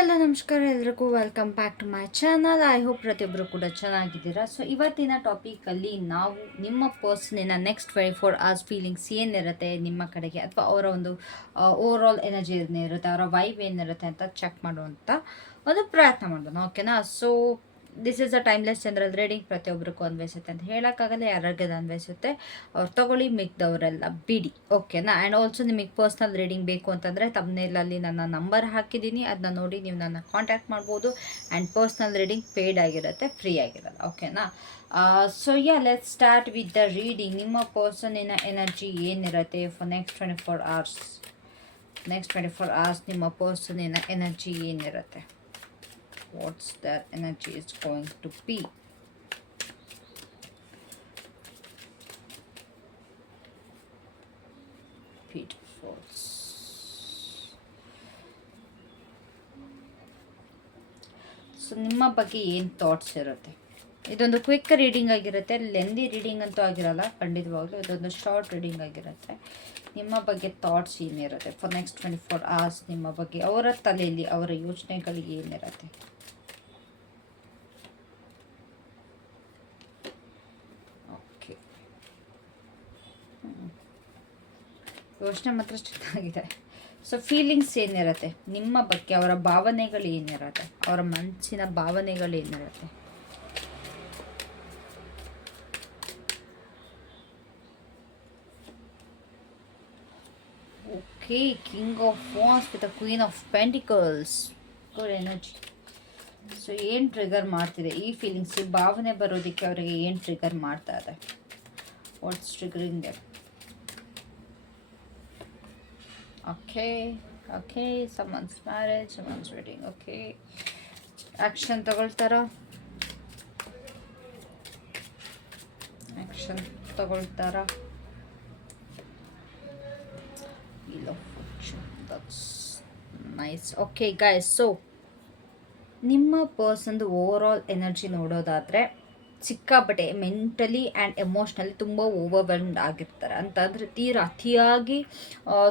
ಎಲ್ಲ ನಮಸ್ಕಾರ ಎಲ್ರಿಗೂ welcome back to my channel. I hope ಪ್ರತಿಯೊಬ್ಬರು ಕೂಡ ಚೆನ್ನಾಗಿದ್ದೀರಾ. ಸೊ ಇವತ್ತಿನ ಟಾಪಿಕಲ್ಲಿ ನಾವು ನಿಮ್ಮ ಪರ್ಸನಿನ ನೆಕ್ಸ್ಟ್ 24 hours ಫೀಲಿಂಗ್ಸ್ ಏನಿರುತ್ತೆ ನಿಮ್ಮ ಕಡೆಗೆ, ಅಥವಾ ಅವರ ಒಂದು ಓವರ್ ಆಲ್ ಎನರ್ಜಿ ಏನಿರುತ್ತೆ, ಅವರ ವೈಬ್ ಏನಿರುತ್ತೆ ಅಂತ ಚೆಕ್ ಮಾಡುವಂಥ ಒಂದು ಪ್ರಯತ್ನ ಮಾಡೋಣ. ಓಕೆನಾ? So this is a timeless general reading. ಪ್ರತಿಯೊಬ್ಬರಿಗೂ ಅನ್ವಯಿಸುತ್ತೆ ಅಂತ ಹೇಳೋಕ್ಕಾಗಲ್ಲ, ಯಾರಿಗೆ ಅನ್ವಯಿಸುತ್ತೆ ಅವ್ರು ತಗೊಳ್ಳಿ, ಮಿಕ್ದವರೆಲ್ಲ ಬಿಡಿ. ಓಕೆನಾ? ಆ್ಯಂಡ್ ಆಲ್ಸೋ ನಿಮಗೆ ಪರ್ಸ್ನಲ್ ರೀಡಿಂಗ್ ಬೇಕು ಅಂತಂದರೆ ತಮ್ಮನೇಲಲ್ಲಿ ನನ್ನ ನಂಬರ್ ಹಾಕಿದ್ದೀನಿ, ಅದನ್ನ ನೋಡಿ ನೀವು ನನ್ನ ಕಾಂಟ್ಯಾಕ್ಟ್ ಮಾಡ್ಬೋದು. ಆ್ಯಂಡ್ ಪರ್ಸ್ನಲ್ ರೀಡಿಂಗ್ ಪೇಯ್ಡ್ ಆಗಿರುತ್ತೆ, ಫ್ರೀ ಆಗಿರಲ್ಲ. ಓಕೆನಾ? So let start with the reading. ನಿಮ್ಮ ಪರ್ಸನಿನ ಎನರ್ಜಿ ಏನಿರುತ್ತೆ for next 24 hours. Next 24 hours ನಿಮ್ಮ ಪರ್ಸನಿನ ಎನರ್ಜಿ ಏನಿರುತ್ತೆ, what's that energy is going to be. Beautiful. So ನಿಮ್ಮ ಬಗ್ಗೆ ಏನು ಥಾಟ್ಸ್ ಇರುತ್ತೆ? ಇದೊಂದು ಕ್ವಿಕ್ ರೀಡಿಂಗ್ ಆಗಿರುತ್ತೆ, ಲೆಂದಿ ರೀಡಿಂಗ್ ಅಂತೂ ಆಗಿರಲ್ಲ ಖಂಡಿತವಾಗ್ಲೂ. ಇದೊಂದು ಶಾರ್ಟ್ ರೀಡಿಂಗ್ ಆಗಿರುತ್ತೆ. ನಿಮ್ಮ ಬಗ್ಗೆ ಥಾಟ್ಸ್ ಏನಿರುತ್ತೆ ಫಾರ್ ನೆಕ್ಸ್ಟ್ 24 hours, ನಿಮ್ಮ ಬಗ್ಗೆ ಅವರ ತಲೆಯಲ್ಲಿ ಅವರ ಯೋಚನೆಗಳಿಗೆ ಏನಿರುತ್ತೆ? ಓಕೆ, ಯೋಚನೆ ಮಾತ್ರ ಚೆನ್ನಾಗಿದೆ. ಸೊ ಫೀಲಿಂಗ್ಸ್ ಏನಿರುತ್ತೆ ನಿಮ್ಮ ಬಗ್ಗೆ, ಅವರ ಭಾವನೆಗಳು ಏನಿರುತ್ತೆ, ಅವರ ಮನಸ್ಸಿನ ಭಾವನೆಗಳು ಏನಿರುತ್ತೆ? Okay, king of ವಾನ್ಸ್ with the queen of pentacles. Good energy. So ಏನು ಟ್ರಿಗರ್ ಮಾಡ್ತಿದೆ ಈ ಫೀಲಿಂಗ್ಸ್, ಈ ಭಾವನೆ ಬರೋದಕ್ಕೆ ಅವರಿಗೆ ಏನು ಟ್ರಿಗರ್ ಮಾಡ್ತಾ ಇದೆ? What's triggering them? Okay, someone's marriage, someone's wedding. Okay, action ತಗೊಳ್ತಾರಾ? Wheel of Fortune. That's nice. Okay guys, so ನಿಮ್ಮ ಪರ್ಸನ್ದು ಓವರ್ ಆಲ್ ಎನರ್ಜಿ ನೋಡೋದಾದರೆ ಸಿಕ್ಕಾಪಟ್ಟೆ ಮೆಂಟಲಿ ಆ್ಯಂಡ್ ಎಮೋಷ್ನಲಿ ತುಂಬ ಓವರ್ವೆಲ್ಮ್ಡ್ ಆಗಿರ್ತಾರೆ. ಅಂತಂದರೆ ಅತಿಯಾಗಿ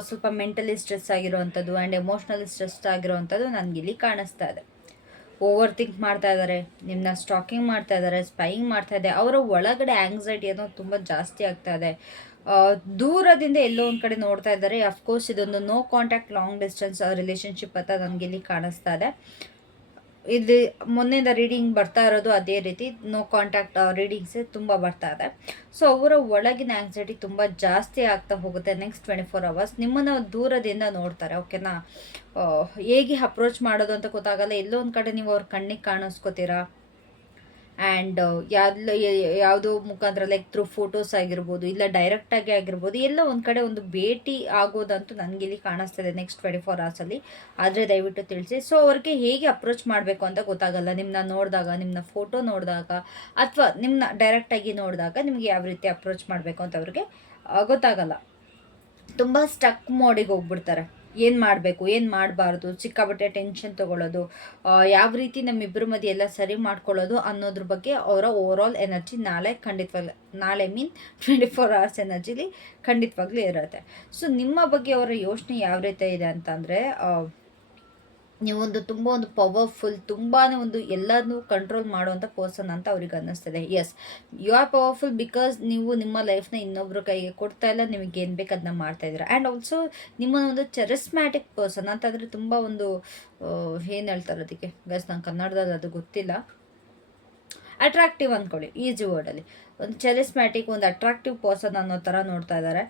ಸ್ವಲ್ಪ ಮೆಂಟಲಿ ಸ್ಟ್ರೆಸ್ ಆಗಿರೋವಂಥದ್ದು ಆ್ಯಂಡ್ ಎಮೋಷ್ನಲಿ ಸ್ಟ್ರೆಸ್ ಆಗಿರೋವಂಥದ್ದು ನನಗಿಲ್ಲಿ ಕಾಣಿಸ್ತಾ ಇದೆ. ಓವರ್ ಥಿಂಕ್ ಮಾಡ್ತಾ ಇದ್ದಾರೆ, ನಿಮ್ಮನ್ನ ಸ್ಟಾಕಿಂಗ್ ಮಾಡ್ತಾ ಇದ್ದಾರೆ, ಸ್ಪೈಯಿಂಗ್ ಮಾಡ್ತಾ ಇದೆ. ಅವರ ಒಳಗಡೆ ಆ್ಯಂಗ್ಸೈಟಿ ಅನ್ನೋದು ತುಂಬ ಜಾಸ್ತಿ ಆಗ್ತಾ ಇದೆ. ದೂರದಿಂದ ಎಲ್ಲೋ ಒಂದು ಕಡೆ ನೋಡ್ತಾ ಇದ್ದಾರೆ. ಅಫ್ಕೋರ್ಸ್ ಇದೊಂದು no contact long distance relationship ಅಂತ ನನಗಿಲ್ಲಿ ಕಾಣಿಸ್ತಾ ಇದೆ. ಇಲ್ಲಿ ಮೊನ್ನೆಯಿಂದ ರೀಡಿಂಗ್ ಬರ್ತಾ ಇರೋದು ಅದೇ ರೀತಿ ನೋ ಕಾಂಟ್ಯಾಕ್ಟ್ ರೀಡಿಂಗ್ಸೇ ತುಂಬ ಬರ್ತಾ ಇದೆ. ಸೊ ಅವರ ಒಳಗಿನ ಆ್ಯಂಗ್ಸೈಟಿ ತುಂಬ ಜಾಸ್ತಿ ಆಗ್ತಾ ಹೋಗುತ್ತೆ ನೆಕ್ಸ್ಟ್ 24 hours. ನಿಮ್ಮನ್ನು ದೂರದಿಂದ ನೋಡ್ತಾರೆ. ಓಕೆನಾ? ಹೇಗೆ ಅಪ್ರೋಚ್ ಮಾಡೋದು ಅಂತ ಗೊತ್ತಾಗಲ್ಲ. ಎಲ್ಲೋ ಒಂದು ಕಡೆ ನೀವು ಅವ್ರ ಕಣ್ಣಿಗೆ ಕಾಣಿಸ್ಕೋತೀರಾ. ಆ್ಯಂಡ್ ಯಾವುದೋ ಮುಖಾಂತರ ಲೈಕ್ ಥ್ರೂ ಫೋಟೋಸ್ ಆಗಿರ್ಬೋದು, ಇಲ್ಲ ಡೈರೆಕ್ಟಾಗಿ ಆಗಿರ್ಬೋದು, ಎಲ್ಲ ಒಂದು ಕಡೆ ಒಂದು ಭೇಟಿ ಆಗೋದಂತೂ ನನಗಿಲ್ಲಿ ಕಾಣಿಸ್ತದೆ ನೆಕ್ಸ್ಟ್ 24 hours. ಆದರೆ ದಯವಿಟ್ಟು ತಿಳಿಸಿ. ಸೊ ಅವ್ರಿಗೆ ಹೇಗೆ ಅಪ್ರೋಚ್ ಮಾಡಬೇಕು ಅಂತ ಗೊತ್ತಾಗಲ್ಲ. ನಿಮ್ಮನ್ನ ನೋಡಿದಾಗ, ನಿಮ್ಮನ್ನ ಫೋಟೋ ನೋಡಿದಾಗ, ಅಥವಾ ನಿಮ್ಮನ್ನ ಡೈರೆಕ್ಟಾಗಿ ನೋಡಿದಾಗ ನಿಮಗೆ ಯಾವ ರೀತಿ ಅಪ್ರೋಚ್ ಮಾಡಬೇಕು ಅಂತ ಅವ್ರಿಗೆ ಗೊತ್ತಾಗಲ್ಲ. ತುಂಬ ಸ್ಟಕ್ ಮೋಡಿಗೆ ಹೋಗ್ಬಿಡ್ತಾರೆ. ಏನು ಮಾಡಬೇಕು, ಏನು ಮಾಡಬಾರ್ದು, ಸಿಕ್ಕಾಪಟ್ಟೆ ಟೆನ್ಷನ್ ತೊಗೊಳ್ಳೋದು, ಯಾವ ರೀತಿ ನಮ್ಮಿಬ್ಬರ ಮಧ್ಯೆ ಎಲ್ಲ ಸರಿ ಮಾಡ್ಕೊಳ್ಳೋದು ಅನ್ನೋದ್ರ ಬಗ್ಗೆ ಅವರ ಓವರ್ ಆಲ್ ಎನರ್ಜಿ ನಾಳೆ ಮೀನ್ 24 hours ಎನರ್ಜಿಲಿ ಖಂಡಿತವಾಗ್ಲೂ ಇರುತ್ತೆ. ಸೊ ನಿಮ್ಮ ಬಗ್ಗೆ ಅವರ ಯೋಚನೆ ಯಾವ ರೀತಿ ಇದೆ ಅಂತಂದರೆ, ನೀವೊಂದು ತುಂಬ ಒಂದು ಪವರ್ಫುಲ್, ತುಂಬಾ ಒಂದು ಎಲ್ಲನೂ ಕಂಟ್ರೋಲ್ ಮಾಡುವಂಥ ಪರ್ಸನ್ ಅಂತ ಅವ್ರಿಗೆ ಅನ್ನಿಸ್ತದೆ. Yes, you are powerful because ನೀವು ನಿಮ್ಮ ಲೈಫ್ನ ಇನ್ನೊಬ್ಬರ ಕೈಗೆ ಕೊಡ್ತಾ ಇಲ್ಲ, ನಿಮಗೆ ಏನು ಬೇಕು ಅದನ್ನ ಮಾಡ್ತಾಯಿದ್ದೀರಾ. ಆ್ಯಂಡ್ ಆಲ್ಸೋ ನಿಮ್ಮ ಒಂದು ಚೆರಿಸ್ಮ್ಯಾಟಿಕ್ ಪರ್ಸನ್ ಅಂತಂದರೆ ತುಂಬ ಒಂದು ಏನು ಹೇಳ್ತಾರೆ ಅದಕ್ಕೆ ಗೈಸ್, ನಂಗೆ ಕನ್ನಡದಲ್ಲಿ ಅದು ಗೊತ್ತಿಲ್ಲ, ಅಟ್ರಾಕ್ಟಿವ್ ಅಂದ್ಕೊಳ್ಳಿ, ಈಸಿ ವರ್ಡಲ್ಲಿ. ಒಂದು ಚೆರಿಸ್ಮ್ಯಾಟಿಕ್, ಒಂದು ಅಟ್ರಾಕ್ಟಿವ್ ಪರ್ಸನ್ ಅನ್ನೋ ಥರ ನೋಡ್ತಾ ಇದ್ದಾರೆ.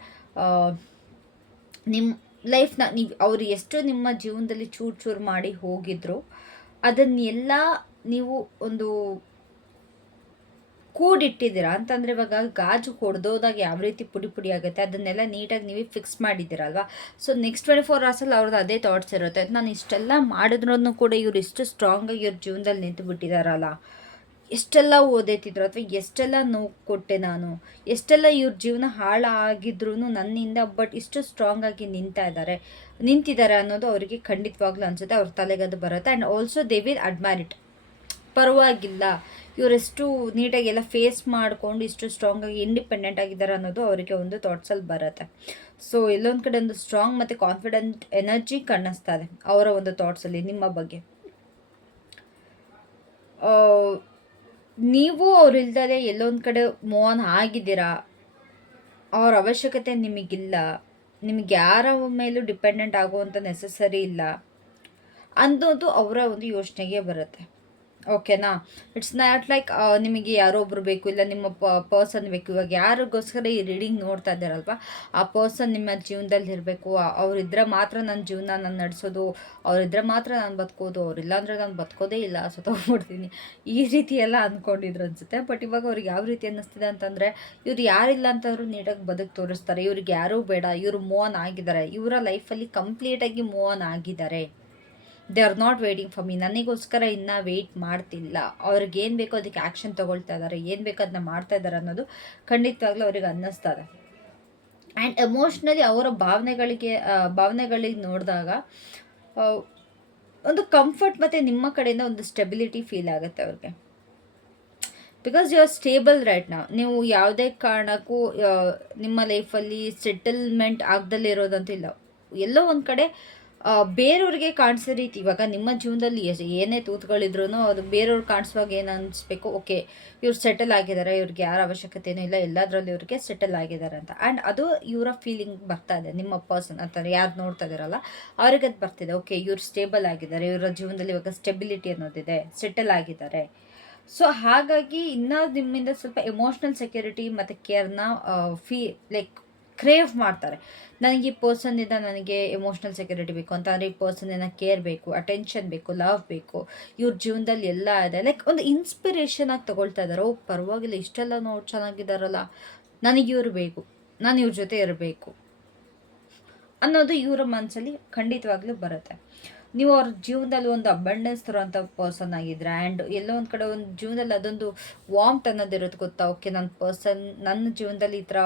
ನಿಮ್ಮ ಲೈಫ್ನ ಅವರು ಎಷ್ಟು ನಿಮ್ಮ ಜೀವನದಲ್ಲಿ ಚೂರು ಮಾಡಿ ಹೋಗಿದ್ರು ಅದನ್ನೆಲ್ಲ ನೀವು ಒಂದು ಕೂಡಿಟ್ಟಿದ್ದೀರಾ. ಅಂತಂದರೆ ಇವಾಗ ಗಾಜು ಹೊಡೆದೋದಾಗ ಯಾವ ರೀತಿ ಪುಡಿ ಆಗುತ್ತೆ ಅದನ್ನೆಲ್ಲ ನೀಟಾಗಿ ನೀವೇ ಫಿಕ್ಸ್ ಮಾಡಿದ್ದೀರಲ್ವಾ. ಸೊ ನೆಕ್ಸ್ಟ್ 24 hours ಅವ್ರದ್ದು ಅದೇ ಥಾಟ್ಸ್ ಇರುತ್ತೆ. ನಾನು ಇಷ್ಟೆಲ್ಲ ಮಾಡಿದ್ರೂ ಕೂಡ ಇವ್ರು ಇಷ್ಟು ಸ್ಟ್ರಾಂಗಾಗಿ ಇವ್ರ ಜೀವನದಲ್ಲಿ ನಿಂತು ಬಿಟ್ಟಿದ್ದಾರಲ್ಲ, ಎಷ್ಟೆಲ್ಲ ಓದೈತಿದ್ರು, ಅಥವಾ ಎಷ್ಟೆಲ್ಲ ನೋವು ಕೊಟ್ಟೆ ನಾನು, ಎಷ್ಟೆಲ್ಲ ಇವ್ರ ಜೀವನ ಹಾಳಾಗಿದ್ರು ನನ್ನಿಂದ, ಬಟ್ ಇಷ್ಟು ಸ್ಟ್ರಾಂಗ್ ಆಗಿ ನಿಂತಿದ್ದಾರೆ ಅನ್ನೋದು ಅವರಿಗೆ ಖಂಡಿತವಾಗ್ಲೂ ಅನಿಸುತ್ತೆ. ಅವ್ರ ತಲೆಗೆ ಅದು ಬರುತ್ತೆ. And also they will admire it. ಪರವಾಗಿಲ್ಲ, ಇವರೆಷ್ಟು ನೀಟಾಗಿ ಎಲ್ಲ ಫೇಸ್ ಮಾಡಿಕೊಂಡು ಇಷ್ಟು ಸ್ಟ್ರಾಂಗಾಗಿ ಇಂಡಿಪೆಂಡೆಂಟ್ ಆಗಿದ್ದಾರೆ ಅನ್ನೋದು ಅವರಿಗೆ ಒಂದು ಥಾಟ್ಸಲ್ಲಿ ಬರುತ್ತೆ. ಸೊ ಎಲ್ಲೊಂದು ಕಡೆ ಒಂದು ಸ್ಟ್ರಾಂಗ್ ಮತ್ತು ಕಾನ್ಫಿಡೆಂಟ್ ಎನರ್ಜಿ ಕಾಣಿಸ್ತಾ ಇದೆ ಅವರ ಒಂದು ಥಾಟ್ಸಲ್ಲಿ ನಿಮ್ಮ ಬಗ್ಗೆ. ನೀವು ಅವ್ರಿಲ್ದಲೆ ಎಲ್ಲೊಂದು ಕಡೆ ಮೂವ್ ಆನ್ ಆಗಿದ್ದೀರಾ, ಅವ್ರ ಅವಶ್ಯಕತೆ ನಿಮಗಿಲ್ಲ, ನಿಮಗೆ ಯಾರ ಮೇಲೂ ಡಿಪೆಂಡೆಂಟ್ ಆಗುವಂಥ ನೆಸಸರಿ ಇಲ್ಲ ಅನ್ನೋದು ಅವರ ಒಂದು ಯೋಚನೆಗೆ ಬರುತ್ತೆ. ಓಕೆನಾ? ಇಟ್ಸ್ ನಾಟ್ ಲೈಕ್ ನಿಮಗೆ ಯಾರೋ ಒಬ್ರು ಬೇಕು, ಇಲ್ಲ ನಿಮ್ಮ ಪರ್ಸನ್ ಬೇಕು. ಇವಾಗ ಯಾರಿಗೋಸ್ಕರ ಈ ರೀಡಿಂಗ್ ನೋಡ್ತಾ ಇದ್ದಾರಲ್ವ, ಆ ಪರ್ಸನ್ ನಿಮ್ಮ ಜೀವನದಲ್ಲಿ ಇರಬೇಕು. ಅವರಿದ್ರೆ ಮಾತ್ರ ನನ್ನ ಜೀವನ ನಾನು ನಡೆಸೋದು, ಅವರಿದ್ರೆ ಮಾತ್ರ ನಾನು ಬದುಕೋದು, ಅವರಿಲ್ಲ ಅಂದರೆ ನಾನು ಬದುಕೋದೇ ಇಲ್ಲ, ಸತ್ತೋಗ್ಬಿಡ್ತೀನಿ, ಈ ರೀತಿ ಎಲ್ಲ ಅಂದ್ಕೊಂಡಿದ್ರು ಅನಿಸುತ್ತೆ. ಬಟ್ ಇವಾಗ ಅವ್ರಿಗೆ ಯಾವ ರೀತಿ ಅನ್ನಿಸ್ತಿದೆ ಅಂತಂದರೆ, ಇವ್ರು ಯಾರಿಲ್ಲ ಅಂತಂದ್ರೂ ನೀಟಾಗಿ ಬದುಕು ತೋರಿಸ್ತಾರೆ, ಇವ್ರಿಗೆ ಯಾರೂ ಬೇಡ, ಇವರು ಮೂವ್ ಆನ್ ಆಗಿದ್ದಾರೆ, ಇವರ ಲೈಫಲ್ಲಿ ಕಂಪ್ಲೀಟಾಗಿ ಮೂವ್ ಆನ್ ಆಗಿದ್ದಾರೆ. They are not waiting for me, ನನಗೋಸ್ಕರ ಇನ್ನೂ ವೆಯ್ಟ್ ಮಾಡ್ತಿಲ್ಲ. ಅವ್ರಿಗೆ ಏನು ಬೇಕೋ ಅದಕ್ಕೆ ಆ್ಯಕ್ಷನ್ ತೊಗೊಳ್ತಾ ಇದ್ದಾರೆ, ಏನು ಬೇಕೋ ಅದನ್ನ ಮಾಡ್ತಾ ಇದ್ದಾರೆ ಅನ್ನೋದು ಖಂಡಿತವಾಗ್ಲೂ ಅವ್ರಿಗೆ ಅನ್ನಿಸ್ತದೆ. ಆ್ಯಂಡ್ ಎಮೋಷ್ನಲಿ ಅವರ ಭಾವನೆಗಳಿಗೆ ನೋಡಿದಾಗ ಒಂದು ಕಂಫರ್ಟ್ ಮತ್ತು ನಿಮ್ಮ ಕಡೆಯಿಂದ ಒಂದು ಸ್ಟೆಬಿಲಿಟಿ ಫೀಲ್ ಆಗುತ್ತೆ ಅವ್ರಿಗೆ. Because you are stable right ನಾವು. ನೀವು ಯಾವುದೇ ಕಾರಣಕ್ಕೂ ನಿಮ್ಮ ಲೈಫಲ್ಲಿ ಸೆಟಲ್ಮೆಂಟ್ ಆಗದಲ್ಲೇ ಇರೋದಂತೂ ಇಲ್ಲ. ಎಲ್ಲೋ ಒಂದು ಕಡೆ ಬೇರೆಯವ್ರಿಗೆ ಕಾಣಿಸೋ ರೀತಿ, ಇವಾಗ ನಿಮ್ಮ ಜೀವನದಲ್ಲಿ ಏನೇ ತೂತುಗಳಿದ್ರೂ ಅದು ಬೇರೆಯವ್ರಿಗೆ ಕಾಣಿಸುವಾಗ ಏನು ಅನಿಸ್ಬೇಕು, ಓಕೆ ಇವ್ರು ಸೆಟಲ್ ಆಗಿದ್ದಾರೆ, ಇವ್ರಿಗೆ ಯಾರ ಅವಶ್ಯಕತೆಯೂ ಇಲ್ಲ, ಎಲ್ಲದರಲ್ಲೂ ಇವ್ರಿಗೆ ಸೆಟಲ್ ಆಗಿದ್ದಾರೆ ಅಂತ. ಆ್ಯಂಡ್ ಅದು ಇವರ ಫೀಲಿಂಗ್ ಬರ್ತಾ ಇದೆ, ನಿಮ್ಮ ಪರ್ಸನ್ ಅಂತಾರೆ ಯಾರು ನೋಡ್ತಾ ಇದ್ದಾರಲ್ಲ ಅವ್ರಿಗೆ ಅದು ಬರ್ತಿದೆ. ಓಕೆ ಇವ್ರು ಸ್ಟೇಬಲ್ ಆಗಿದ್ದಾರೆ, ಇವರ ಜೀವನದಲ್ಲಿ ಇವಾಗ ಸ್ಟೆಬಿಲಿಟಿ ಅನ್ನೋದಿದೆ, ಸೆಟಲ್ ಆಗಿದ್ದಾರೆ. ಸೊ ಹಾಗಾಗಿ ಇನ್ನೂ ನಿಮ್ಮಿಂದ ಸ್ವಲ್ಪ ಎಮೋಷ್ನಲ್ ಸೆಕ್ಯೂರಿಟಿ ಮತ್ತು ಕೇರ್ನ ಲೈಕ್ ಕ್ರೇವ್ ಮಾಡ್ತಾರೆ. ನನಗೆ ಈ ಪರ್ಸನ್ನಿಂದ ನನಗೆ ಎಮೋಷ್ನಲ್ ಸೆಕ್ಯೂರಿಟಿ ಬೇಕು ಅಂತ, ಅಂದರೆ ಈ ಪರ್ಸನ್ನಿಂದ ಕೇರ್ ಬೇಕು, ಅಟೆನ್ಷನ್ ಬೇಕು, ಲವ್ ಬೇಕು, ಇವ್ರ ಜೀವನದಲ್ಲಿ ಎಲ್ಲ ಇದೆ. ಲೈಕ್ ಒಂದು ಇನ್ಸ್ಪಿರೇಷನ್ ಆಗಿ ತೊಗೊಳ್ತಾ ಇದ್ದಾರೆ. ಓ ಪರವಾಗಿಲ್ಲ, ಇಷ್ಟೆಲ್ಲ ನೋಡಿ ಚೆನ್ನಾಗಿದ್ದಾರಲ್ಲ, ನನಗೆ ಇವ್ರು ಬೇಕು, ನಾನು ಇವ್ರ ಜೊತೆ ಇರಬೇಕು ಅನ್ನೋದು ಇವರ ಮನಸ್ಸಲ್ಲಿ ಖಂಡಿತವಾಗ್ಲೂ ಬರುತ್ತೆ. ನೀವು ಅವ್ರ ಜೀವನದಲ್ಲಿ ಒಂದು ಅಬಂಡೆನ್ಸ್ ತರುವಂಥ ಪರ್ಸನ್ ಆಗಿದ್ರೆ, ಆ್ಯಂಡ್ ಎಲ್ಲೋ ಒಂದು ಕಡೆ ಒಂದು ಜೀವನದಲ್ಲಿ ಅದೊಂದು ವಾಮ್ತ್ ಅನ್ನೋದಿರುತ್ತೆ, ಗೊತ್ತಾ? ಓಕೆ ನನ್ನ ಜೀವನದಲ್ಲಿ ಈ ಥರ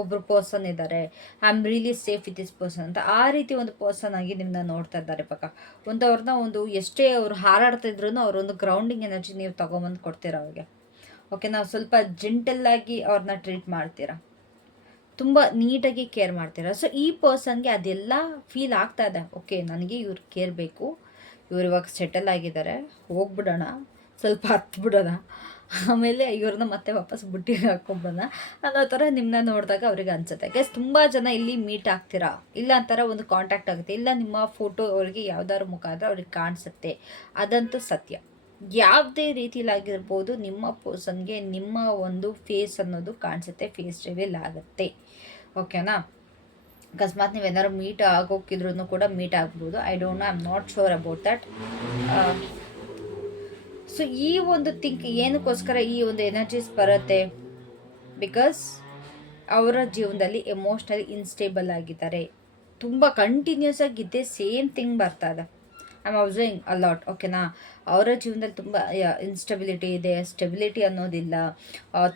ಒಬ್ಬರು ಪರ್ಸನ್ ಇದ್ದಾರೆ, I am really safe with this person ಅಂತ. ಆ ರೀತಿ ಒಂದು ಪರ್ಸನ್ ಆಗಿ ನಿಮ್ಮನ್ನ ನೋಡ್ತಾ ಇದ್ದಾರೆ ಇವಾಗ. ಅವ್ರನ್ನ ಒಂದು ಎಷ್ಟೇ ಅವ್ರು ಹಾರಾಡ್ತಾ ಇದ್ರೂ ಅವ್ರೊಂದು ಗ್ರೌಂಡಿಂಗ್ ಎನರ್ಜಿ ನೀವು ತೊಗೊಂಬಂದು ಕೊಡ್ತೀರಾ ಅವ್ರಿಗೆ. ಓಕೆ, ನಾವು ಸ್ವಲ್ಪ ಜೆಂಟಲ್ಲಾಗಿ ಅವ್ರನ್ನ ಟ್ರೀಟ್ ಮಾಡ್ತೀರಾ, ತುಂಬ ನೀಟಾಗಿ ಕೇರ್ ಮಾಡ್ತೀರಾ. ಸೊ ಈ ಪರ್ಸನ್ಗೆ ಅದೆಲ್ಲ ಫೀಲ್ ಆಗ್ತಾ ಇದೆ. ಓಕೆ ನನಗೆ ಇವ್ರು ಕೇರ್ ಬೇಕು, ಇವ್ರು ಇವಾಗ ಸೆಟಲ್ ಆಗಿದ್ದಾರೆ, ಹೋಗ್ಬಿಡೋಣ, ಸ್ವಲ್ಪ ಹತ್ಬಿಡೋಣ, ಆಮೇಲೆ ಇವ್ರನ್ನ ಮತ್ತೆ ವಾಪಸ್ ಬುಟ್ಟಿಗೆ ಹಾಕ್ಕೊಂಬಿಡೋಣ ಅನ್ನೋ ಥರ ನಿಮ್ಮನ್ನ ನೋಡಿದಾಗ ಅವ್ರಿಗೆ ಅನಿಸುತ್ತೆ. ಗೈಸ್ ತುಂಬ ಜನ ಇಲ್ಲಿ ಮೀಟ್ ಆಗ್ತೀರಾ, ಇಲ್ಲ ಅಂತಾರ ಒಂದು ಕಾಂಟ್ಯಾಕ್ಟ್ ಆಗುತ್ತೆ, ಇಲ್ಲ ನಿಮ್ಮ ಫೋಟೋ ಅವ್ರಿಗೆ ಯಾವ್ದಾದ್ರು ಮುಖಾಂತರ ಅವ್ರಿಗೆ ಕಾಣಿಸುತ್ತೆ, ಅದಂತೂ ಸತ್ಯ. ಯಾವುದೇ ರೀತಿಲಾಗಿರ್ಬೋದು ನಿಮ್ಮ ಪರ್ಸನ್ಗೆ ನಿಮ್ಮ ಒಂದು ಫೇಸ್ ಅನ್ನೋದು ಕಾಣಿಸುತ್ತೆ, ಫೇಸ್ ರಿವೀಲ್ ಆಗುತ್ತೆ. ಓಕೆನಾ? ಅಕಸ್ಮಾತ್ ನೀವೇನಾದ್ರು ಮೀಟ್ ಆಗೋಕ್ಕಿದ್ರೂ ಕೂಡ ಮೀಟ್ ಆಗ್ಬೋದು. I don't know, I am not sure about that. So ಈ ಒಂದು ಏನಕ್ಕೋಸ್ಕರ ಈ ಒಂದು ಎನರ್ಜೀಸ್ ಬರುತ್ತೆ, ಬಿಕಾಸ್ ಅವರ ಜೀವನದಲ್ಲಿ ಎಮೋಷ್ನಲಿ ಇನ್ಸ್ಟೇಬಲ್ ಆಗಿದ್ದಾರೆ. ತುಂಬ ಕಂಟಿನ್ಯೂಸ್ ಆಗಿ ಇದ್ದೇ ಸೇಮ್ ಥಿಂಗ್ ಬರ್ತಾ ಇದೆ. I am observing a lot. ಓಕೆನಾ? ಅವರ ಜೀವನದಲ್ಲಿ ತುಂಬ ಇನ್ಸ್ಟೆಬಿಲಿಟಿ ಇದೆ, ಸ್ಟೆಬಿಲಿಟಿ ಅನ್ನೋದಿಲ್ಲ.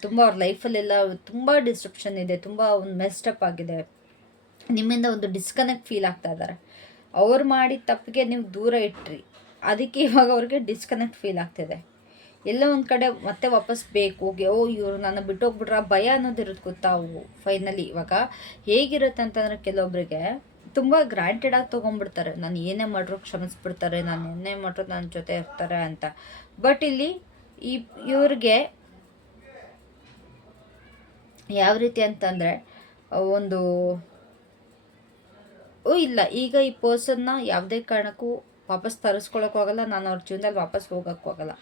ತುಂಬ ಅವ್ರ ಲೈಫಲ್ಲೆಲ್ಲ ತುಂಬ ಡಿಸ್ಟ್ರಪ್ಷನ್ ಇದೆ, ತುಂಬ ಒಂದು ಮೆಸ್ಟಪ್ ಆಗಿದೆ. ನಿಮ್ಮಿಂದ ಒಂದು ಡಿಸ್ಕನೆಕ್ಟ್ ಫೀಲ್ ಆಗ್ತಾ ಇದ್ದಾರೆ. ಅವ್ರು ಮಾಡಿದ ತಪ್ಪಿಗೆ ನೀವು ದೂರ ಇಟ್ರಿ, ಅದಕ್ಕೆ ಇವಾಗ ಅವ್ರಿಗೆ ಡಿಸ್ಕನೆಕ್ಟ್ ಫೀಲ್ ಆಗ್ತಿದೆ. ಎಲ್ಲ ಒಂದು ಕಡೆ ಮತ್ತೆ ವಾಪಸ್ ಬೇಕು, ಇವರು ನನ್ನ ಬಿಟ್ಟೋಗ್ಬಿಟ್ರೆ ಭಯ ಅನ್ನೋದಿರುತ್ತೆ, ಗೊತ್ತಾ? ಫೈನಲಿ ಇವಾಗ ಹೇಗಿರುತ್ತೆ ಅಂತಂದರೆ, ಕೆಲವೊಬ್ಬರಿಗೆ ತುಂಬ ಗ್ರಾಂಟೆಡ್ ಆಗಿ ತೊಗೊಂಡ್ಬಿಡ್ತಾರೆ, ನಾನು ಏನೇ ಮಾಡ್ರೂ ಕ್ಷಮಿಸ್ಬಿಡ್ತಾರೆ, ನಾನು ಏನೇ ಮಾಡ್ರೂ ನನ್ನ ಜೊತೆ ಇರ್ತಾರೆ ಅಂತ. ಬಟ್ ಇಲ್ಲಿ ಇವ್ರಿಗೆ ಯಾವ ರೀತಿ ಅಂತಂದರೆ, ಒಂದು ಇಲ್ಲ, ಈಗ ಈ ಪರ್ಸನ್ನ ಯಾವುದೇ ಕಾರಣಕ್ಕೂ ವಾಪಸ್ ತರಿಸ್ಕೊಳಕ್ಕೋಗಲ್ಲ, ನಾನು ಅವ್ರ ಜೀವನದಲ್ಲಿ ವಾಪಸ್ ಹೋಗೋಕ್ಕೋಗಲ್ಲ,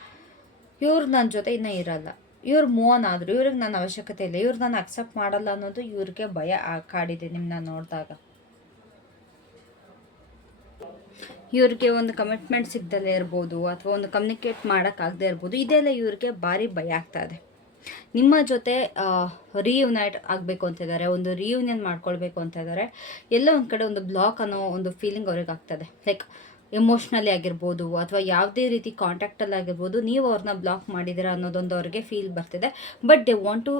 ಇವ್ರು ನನ್ನ ಜೊತೆ ಇನ್ನೂ ಇರಲ್ಲ, ಇವ್ರು ಮೂವ್ ಆನ್ ಆದರು, ಇವ್ರಿಗೆ ನನ್ನ ಅವಶ್ಯಕತೆ ಇಲ್ಲ, ಇವ್ರು ನಾನು ಅಕ್ಸೆಪ್ಟ್ ಮಾಡಲ್ಲ ಅನ್ನೋದು ಇವ್ರಿಗೆ ಭಯ ಕಾಡಿದೆ ನಿಮ್ಮನ್ನ ನೋಡಿದಾಗ. ಇವ್ರಿಗೆ ಒಂದು ಕಮಿಟ್ಮೆಂಟ್ ಸಿಗ್ದಲೇ ಇರ್ಬೋದು, ಅಥವಾ ಒಂದು ಕಮ್ಯುನಿಕೇಟ್ ಮಾಡೋಕ್ಕಾಗದೇ ಇರ್ಬೋದು, ಇದೆಲ್ಲ ಇವ್ರಿಗೆ ಭಾರಿ ಭಯ ಆಗ್ತಾ ಇದೆ. ನಿಮ್ಮ ಜೊತೆ ರೀಯುನೈಟ್ ಆಗಬೇಕು ಅಂತಿದ್ದಾರೆ, ಒಂದು ರೀಯೂನಿಯನ್ ಮಾಡ್ಕೊಳ್ಬೇಕು ಅಂತ ಇದ್ದಾರೆ. ಎಲ್ಲ ಒಂದು ಕಡೆ ಒಂದು ಬ್ಲಾಕ್ ಅನ್ನೋ ಒಂದು ಫೀಲಿಂಗ್ ಅವ್ರಿಗೆ ಆಗ್ತದೆ. ಲೈಕ್ ಎಮೋಷ್ನಲಿ ಆಗಿರ್ಬೋದು, ಅಥವಾ ಯಾವುದೇ ರೀತಿ ಕಾಂಟ್ಯಾಕ್ಟಲ್ಲಿ ಆಗಿರ್ಬೋದು, ನೀವು ಅವ್ರನ್ನ ಬ್ಲಾಕ್ ಮಾಡಿದ್ದೀರಾ ಅನ್ನೋದೊಂದು ಅವ್ರಿಗೆ ಫೀಲ್ ಬರ್ತಿದೆ. But they want to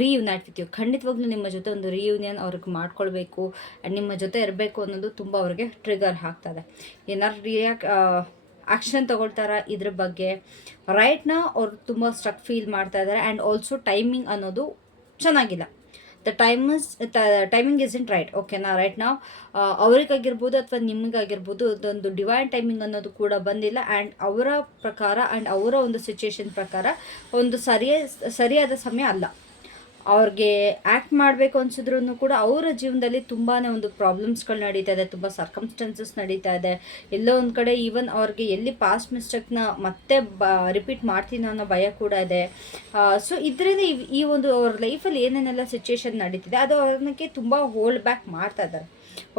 reunite with you. ಖಂಡಿತವಾಗ್ಲೂ ನಿಮ್ಮ ಜೊತೆ ಒಂದು ರೀಯೂನಿಯನ್ ಅವ್ರಿಗೆ ಮಾಡ್ಕೊಳ್ಬೇಕು, ಆ್ಯಂಡ್ ನಿಮ್ಮ ಜೊತೆ ಇರಬೇಕು ಅನ್ನೋದು ತುಂಬ ಅವ್ರಿಗೆ ಟ್ರಿಗರ್ ಆಗ್ತದೆ. ಏನಾದ್ರು ಆ್ಯಕ್ಷನ್ ತೊಗೊಳ್ತಾರ ಇದ್ರ ಬಗ್ಗೆ ರೈಟ್ನ ಅವ್ರು ತುಂಬ ಸ್ಟ್ರಕ್ ಫೀಲ್ ಮಾಡ್ತಾ ಇದ್ದಾರೆ. ಆ್ಯಂಡ್ ಆಲ್ಸೋ ಟೈಮಿಂಗ್ ಅನ್ನೋದು ಚೆನ್ನಾಗಿಲ್ಲ. Timing is int right. ಓಕೆನಾ? ರೈಟ್ ನಾವು ಅವ್ರಿಗಾಗಿರ್ಬೋದು ಅಥವಾ ನಿಮಗಾಗಿರ್ಬೋದು ಅದೊಂದು ಡಿವೈನ್ ಟೈಮಿಂಗ್ ಅನ್ನೋದು ಕೂಡ ಬಂದಿಲ್ಲ. ಆ್ಯಂಡ್ ಅವರ ಪ್ರಕಾರ ಆ್ಯಂಡ್ ಅವರ ಒಂದು ಸಿಚುವೇಶನ್ ಪ್ರಕಾರ ಒಂದು ಸರಿಯಾದ ಸಮಯ ಅಲ್ಲ. ಅವ್ರಿಗೆ ಆ್ಯಕ್ಟ್ ಮಾಡಬೇಕು ಅನ್ಸಿದ್ರು ಕೂಡ ಅವರ ಜೀವನದಲ್ಲಿ ತುಂಬಾ ಒಂದು ಪ್ರಾಬ್ಲಮ್ಸ್ಗಳು ನಡೀತಾ ಇದೆ, ತುಂಬ ಸರ್ಕಮ್ಸ್ಟೆನ್ಸಸ್ ನಡೀತಾ ಇದೆ. ಎಲ್ಲೋ ಒಂದು ಕಡೆ ಈವನ್ ಅವ್ರಿಗೆ ಎಲ್ಲಿ ಪಾಸ್ಟ್ ಮಿಸ್ಟೇಕ್ನ ಮತ್ತೆ ರಿಪೀಟ್ ಮಾಡ್ತೀನಿ ಅನ್ನೋ ಭಯ ಕೂಡ ಇದೆ. ಸೊ ಇದರಿಂದ ಈ ಒಂದು ಅವ್ರ ಲೈಫಲ್ಲಿ ಏನೇನೆಲ್ಲ ಸಿಚುವೇಶನ್ ನಡೀತಿದೆ ಅದು ಅವ್ರಿಗೆ ತುಂಬ ಹೋಲ್ಡ್ ಬ್ಯಾಕ್ ಮಾಡ್ತಾ ಇದ್ದಾರೆ.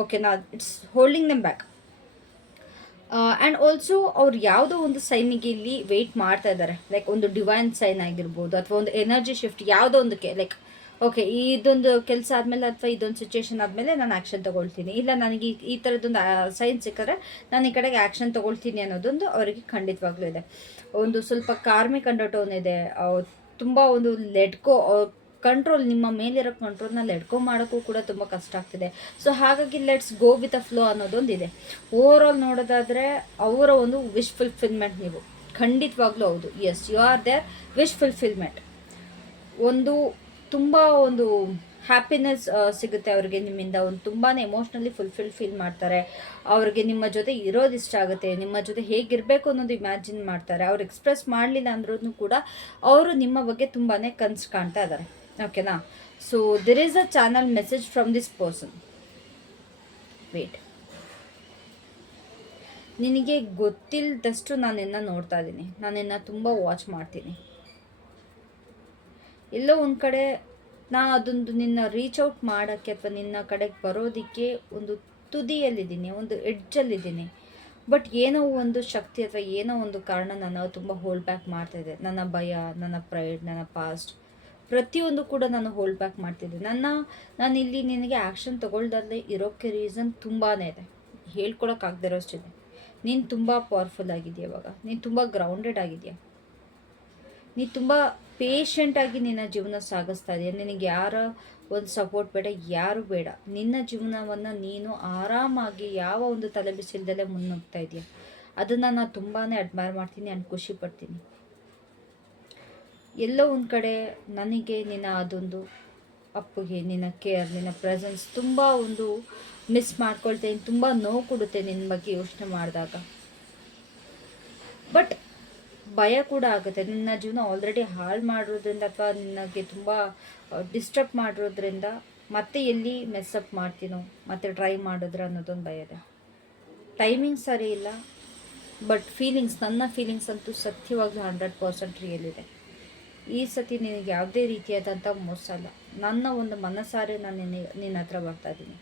ಓಕೆನಾ? It's holding them back. And also ಅವ್ರು ಯಾವುದೋ ಒಂದು ಸೈನಿಗೆ ಇಲ್ಲಿ ವೆಯ್ಟ್ ಮಾಡ್ತಾ ಇದ್ದಾರೆ. ಲೈಕ್ ಒಂದು ಡಿವೈನ್ ಸೈನ್ ಆಗಿರ್ಬೋದು ಅಥವಾ ಒಂದು ಎನರ್ಜಿ ಶಿಫ್ಟ್ ಯಾವುದೋ ಒಂದು ಲೈಕ್ ಓಕೆ ಇದೊಂದು ಕೆಲಸ ಆದಮೇಲೆ ಅಥವಾ ಇದೊಂದು ಸಿಚುವೇಶನ್ ಆದಮೇಲೆ ನಾನು ಆ್ಯಕ್ಷನ್ ತೊಗೊಳ್ತೀನಿ, ಇಲ್ಲ ನನಗೆ ಈ ಥರದ್ದೊಂದು ಸೈನ್ ಸಿಕ್ಕಿದ್ರೆ ನಾನು ಈ ಕಡೆಗೆ ಆ್ಯಕ್ಷನ್ ತೊಗೊಳ್ತೀನಿ ಅನ್ನೋದೊಂದು ಅವರಿಗೆ ಖಂಡಿತವಾಗ್ಲೂ ಇದೆ. ಒಂದು ಸ್ವಲ್ಪ ಕಾರ್ಮಿಕ್ ಅಂಡರ್ಟೋನ್ ಇದೆ. ತುಂಬ ಒಂದು ಲೆಟ್ಕೋ ಕಂಟ್ರೋಲ್, ನಿಮ್ಮ ಮೇಲಿರೋ ಕಂಟ್ರೋಲ್ನ ಲೆಟ್ಕೋ ಮಾಡೋಕ್ಕೂ ಕೂಡ ತುಂಬ ಕಷ್ಟ ಆಗ್ತಿದೆ. ಸೊ ಹಾಗಾಗಿ let's go with a flow ಅನ್ನೋದೊಂದಿದೆ. ಓವರ್ ಆಲ್ ನೋಡೋದಾದರೆ ಅವರ ಒಂದು ವಿಶ್ ಫುಲ್ಫಿಲ್ಮೆಂಟ್ ನೀವು ಖಂಡಿತವಾಗ್ಲೂ ಹೌದು. Yes, you are their wish fulfilment. ಒಂದು ತುಂಬ ಒಂದು ಹ್ಯಾಪಿನೆಸ್ ಸಿಗುತ್ತೆ ಅವ್ರಿಗೆ ನಿಮ್ಮಿಂದ. ಒಂದು ತುಂಬಾ ಎಮೋಷ್ನಲಿ ಫೀಲ್ ಮಾಡ್ತಾರೆ. ಅವ್ರಿಗೆ ನಿಮ್ಮ ಜೊತೆ ಇರೋದು ಇಷ್ಟ ಆಗುತ್ತೆ, ನಿಮ್ಮ ಜೊತೆ ಹೇಗಿರಬೇಕು ಅನ್ನೋದು ಇಮ್ಯಾಜಿನ್ ಮಾಡ್ತಾರೆ. ಅವ್ರು ಎಕ್ಸ್ಪ್ರೆಸ್ ಮಾಡಲಿಲ್ಲ ಅಂದ್ರೂ ಕೂಡ ಅವರು ನಿಮ್ಮ ಬಗ್ಗೆ ತುಂಬಾ ಕನಸು ಕಾಣ್ತಾ ಇದ್ದಾರೆ. ಓಕೆನಾ? So there is a channel message from this person. Wait, ನಿನಗೆ ಗೊತ್ತಿಲ್ಲದಷ್ಟು ನಾನಿನ್ನ ನೋಡ್ತಾ ಇದ್ದೀನಿ, ನಾನಿನ್ನ ತುಂಬ ವಾಚ್ ಮಾಡ್ತೀನಿ. ಎಲ್ಲೋ ಒಂದು ಕಡೆ ಅದೊಂದು ನಿನ್ನ ರೀಚ್ ಔಟ್ ಮಾಡೋಕ್ಕೆ ಅಥವಾ ನಿನ್ನ ಕಡೆಗೆ ಬರೋದಕ್ಕೆ ಒಂದು ತುದಿಯಲ್ಲಿದ್ದೀನಿ, ಒಂದು ಎಡ್ಜಲ್ಲಿದ್ದೀನಿ. ಬಟ್ ಏನೋ ಒಂದು ಶಕ್ತಿ ಅಥವಾ ಏನೋ ಒಂದು ಕಾರಣ ನಾನು ತುಂಬ ಹೋಲ್ಡ್ ಬ್ಯಾಕ್ ಮಾಡ್ತಾಯಿದ್ದೆ. ನನ್ನ ಭಯ, ನನ್ನ ಪ್ರೈಡ್, ನನ್ನ ಪಾಸ್ಟ್ ಪ್ರತಿಯೊಂದು ಕೂಡ ನಾನು ಹೋಲ್ಡ್ ಬ್ಯಾಕ್ ಮಾಡ್ತಿದ್ದೆ. ನಾನು ಇಲ್ಲಿ ನಿನಗೆ ಆ್ಯಕ್ಷನ್ ತೊಗೊಳ್ದಲ್ಲೇ ಇರೋಕ್ಕೆ ರೀಸನ್ ತುಂಬಾ ಇದೆ, ಹೇಳ್ಕೊಳಕ್ಕಾಗದಿರೋಷ್ಟಿದೆ. ನೀನು ತುಂಬ ಪವರ್ಫುಲ್ ಆಗಿದೆಯಾ, ಇವಾಗ ನೀನು ತುಂಬ ಗ್ರೌಂಡೆಡ್ ಆಗಿದೆಯಾ, ನೀನು ತುಂಬ ಪೇಷಂಟಾಗಿ ನಿನ್ನ ಜೀವನ ಸಾಗಿಸ್ತಾ ಇದೆಯಾ. ನಿನಗೆ ಯಾರ ಒಂದು ಸಪೋರ್ಟ್ ಬೇಡ, ಯಾರು ಬೇಡ. ನಿನ್ನ ಜೀವನವನ್ನು ನೀನು ಆರಾಮಾಗಿ ಯಾವ ಒಂದು ತಲೆ ಬಿಸಿಲ್ದಲ್ಲೇ ಮುನ್ನುಗ್ತಾ ಇದೆಯಾ. ಅದನ್ನು ನಾನು ತುಂಬಾ ಅಡ್ಮೈರ್ ಮಾಡ್ತೀನಿ ಆ್ಯಂಡ್ ಖುಷಿ ಪಡ್ತೀನಿ. ಎಲ್ಲೋ ಒಂದು ಕಡೆ ನನಗೆ ನಿನ್ನ ಅದೊಂದು ಅಪ್ಪುಗೆ, ನಿನ್ನ ಕೇರ್, ನಿನ್ನ ಪ್ರೆಸೆನ್ಸ್ ತುಂಬ ಒಂದು ಮಿಸ್ ಮಾಡ್ಕೊಳ್ತೇನೆ. ತುಂಬ ನೋವು ಕೊಡುತ್ತೆ ನಿನ್ನ ಬಗ್ಗೆ ಯೋಚನೆ ಮಾಡಿದಾಗ. ಬಟ್ ಭಯ ಕೂಡ ಆಗುತ್ತೆ. ನಿನ್ನ ಜೀವನ ಆಲ್ರೆಡಿ ಹಾಳು ಮಾಡಿರೋದ್ರಿಂದ ಅಥವಾ ನಿನಗೆ ತುಂಬ ಡಿಸ್ಟರ್ಬ್ ಮಾಡಿರೋದ್ರಿಂದ ಮತ್ತೆ ಎಲ್ಲಿ ಮೆಸ್ಸಪ್ ಮಾಡ್ತೀನೋ ಮತ್ತೆ ಟ್ರೈ ಮಾಡಿದ್ರೆ ಅನ್ನೋದೊಂದು ಭಯ ಇದೆ. ಟೈಮಿಂಗ್ ಸರಿ ಇಲ್ಲ, ಬಟ್ ನನ್ನ ಫೀಲಿಂಗ್ಸ್ ಅಂತೂ ಸತ್ಯವಾಗ್ಲೂ 100% ರಿಯಲ್ ಇದೆ. ಈ ಸತಿ ನಿನಗೆ ಯಾವುದೇ ರೀತಿಯಾದಂಥ ಮೋಸ ಅಲ್ಲ. ನನ್ನ ಒಂದು ಮನಸಾರೆ ನಾನು ನಿನ್ನ ಹತ್ರ ಬರ್ತಾಯಿದ್ದೀನಿ.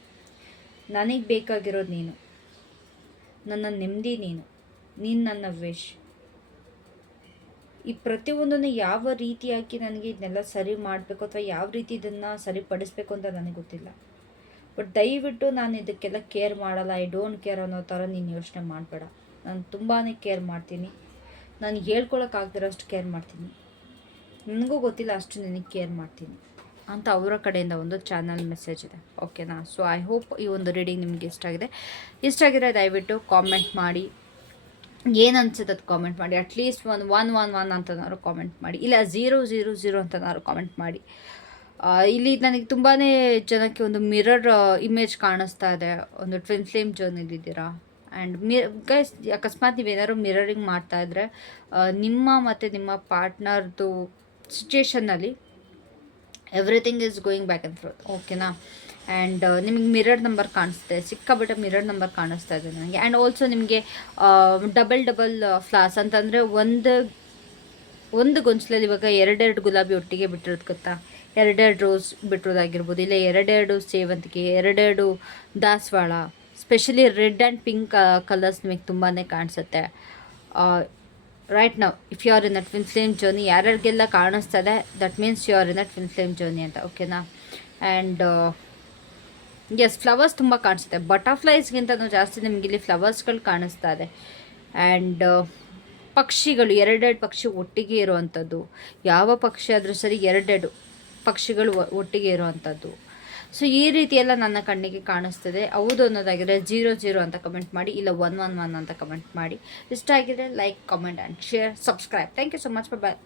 ನನಗೆ ಬೇಕಾಗಿರೋದು ನೀನು, ನನ್ನ ನೆಮ್ಮದಿ ನೀನು ನನ್ನ ವಿಶ್. ಈ ಪ್ರತಿಯೊಂದನ್ನು ಯಾವ ರೀತಿಯಾಗಿ ನನಗೆ ಇದನ್ನೆಲ್ಲ ಸರಿ ಮಾಡಬೇಕು ಅಥವಾ ಯಾವ ರೀತಿ ಇದನ್ನು ಸರಿಪಡಿಸ್ಬೇಕು ಅಂತ ನನಗೆ ಗೊತ್ತಿಲ್ಲ. ಬಟ್ ದಯವಿಟ್ಟು ನಾನು ಇದಕ್ಕೆಲ್ಲ ಕೇರ್ ಮಾಡಲ್ಲ, ಐ ಡೋಂಟ್ ಕೇರ್ ಅನ್ನೋ ಥರ ನೀನು ಯೋಚನೆ ಮಾಡಬೇಡ. ನಾನು ತುಂಬಾ ಕೇರ್ ಮಾಡ್ತೀನಿ. ನಾನು ಹೇಳ್ಕೊಳಕ್ಕಾಗ್ದಿರೋಷ್ಟು ಕೇರ್ ಮಾಡ್ತೀನಿ. ನನಗೂ ಗೊತ್ತಿಲ್ಲ ಅಷ್ಟು ನಿನಗೆ ಕೇರ್ ಮಾಡ್ತೀನಿ ಅಂತ ಅವರ ಕಡೆಯಿಂದ ಒಂದು ಚಾನಲ್ ಮೆಸೇಜ್ ಇದೆ. ಓಕೆನಾ? ಸೊ ಐ ಹೋಪ್ ಈ ಒಂದು ರೀಡಿಂಗ್ ನಿಮಗೆ ಇಷ್ಟ ಆಗಿದ್ರೆ ದಯವಿಟ್ಟು ಕಾಮೆಂಟ್ ಮಾಡಿ. ಏನು ಅನ್ಸುತ್ತೆ ಅದು ಕಾಮೆಂಟ್ ಮಾಡಿ. ಅಟ್ಲೀಸ್ಟ್ 1 ಅಂತನಾದ್ರು ಕಾಮೆಂಟ್ ಮಾಡಿ, ಇಲ್ಲ 000 ಅಂತನಾದ್ರು ಕಾಮೆಂಟ್ ಮಾಡಿ. ಇಲ್ಲಿ ನನಗೆ ತುಂಬಾ ಜನಕ್ಕೆ ಒಂದು ಮಿರರ್ ಇಮೇಜ್ ಕಾಣಿಸ್ತಾ ಇದೆ. ಒಂದು ಟ್ವಿನ್ ಫ್ಲೇಮ್ ಜರ್ನಿಲಿದ್ದೀರಾ. ಆ್ಯಂಡ್ ಗೈಸ್, ಅಕಸ್ಮಾತ್ ನೀವೇನಾದ್ರು ಮಿರರಿಂಗ್ ಮಾಡ್ತಾಯಿದ್ರೆ ನಿಮ್ಮ ಮತ್ತು ನಿಮ್ಮ ಪಾರ್ಟ್ನರ್ದು ಸಿಚುಯೇಷನ್ನಲ್ಲಿ everything is going back and forth. ಓಕೆನಾ? ಆ್ಯಂಡ್ ನಿಮಗೆ ಮಿರರ್ ನಂಬರ್ ಕಾಣಿಸುತ್ತೆ, ಸಿಕ್ಕಾಬಿಟ್ಟೆ ಮಿರರ್ ನಂಬರ್ ಕಾಣಿಸ್ತಾ ಇದೆ ನನಗೆ. ಆ್ಯಂಡ್ ಆಲ್ಸೋ ನಿಮಗೆ ಡಬಲ್ ಫ್ಲಾಸ್ ಅಂತಂದರೆ ಒಂದು ಗೊಂಚಲಲ್ಲಿ ಇವಾಗ 2 ಗುಲಾಬಿ ಒಟ್ಟಿಗೆ ಬಿಟ್ಟಿರೋದು ಗೊತ್ತಾ. 2 ರೋಸ್ ಬಿಟ್ಟಿರೋದಾಗಿರ್ಬೋದು, ಇಲ್ಲ 2 ಸೇವಂತಿಗೆ, 2 ದಾಸವಾಳ. Specially red and pink colours ನಿಮಗೆ ತುಂಬಾ ಕಾಣಿಸುತ್ತೆ. Right now if you are in a twin flame journey, ಯಾರ್ಯಾರಿಗೆಲ್ಲ ಕಾಣಿಸ್ತದೆ that means you are in a twin flame journey ಅಂತ. ಓಕೆನಾ? ಆ್ಯಂಡ್ ಎಸ್, ಫ್ಲವರ್ಸ್ ತುಂಬ ಕಾಣಿಸುತ್ತೆ. ಬಟರ್ಫ್ಲೈಸ್ಗಿಂತನೂ ಜಾಸ್ತಿ ನಿಮಗೆ ಇಲ್ಲಿ ಫ್ಲವರ್ಸ್ಗಳು ಕಾಣಿಸ್ತಾ ಇದೆ. ಆ್ಯಂಡ್ ಪಕ್ಷಿಗಳು, 2 ಪಕ್ಷಿ ಒಟ್ಟಿಗೆ ಇರುವಂಥದ್ದು. ಯಾವ ಪಕ್ಷಿ ಆದರೂ ಸರಿ 2 ಪಕ್ಷಿಗಳು ಒಟ್ಟಿಗೆ ಇರುವಂಥದ್ದು. ಸೊ ಈ ರೀತಿಯೆಲ್ಲ ನನ್ನ ಕಣ್ಣಿಗೆ ಕಾಣಿಸ್ತದೆ. ಹೌದು ಅನ್ನೋದಾಗಿದ್ರೆ 00 ಅಂತ ಕಮೆಂಟ್ ಮಾಡಿ, ಇಲ್ಲ 111 ಅಂತ ಕಮೆಂಟ್ ಮಾಡಿ. ಇಷ್ಟ ಆಗಿದ್ರೆ like, comment and share, subscribe. Thank you so much. Bye.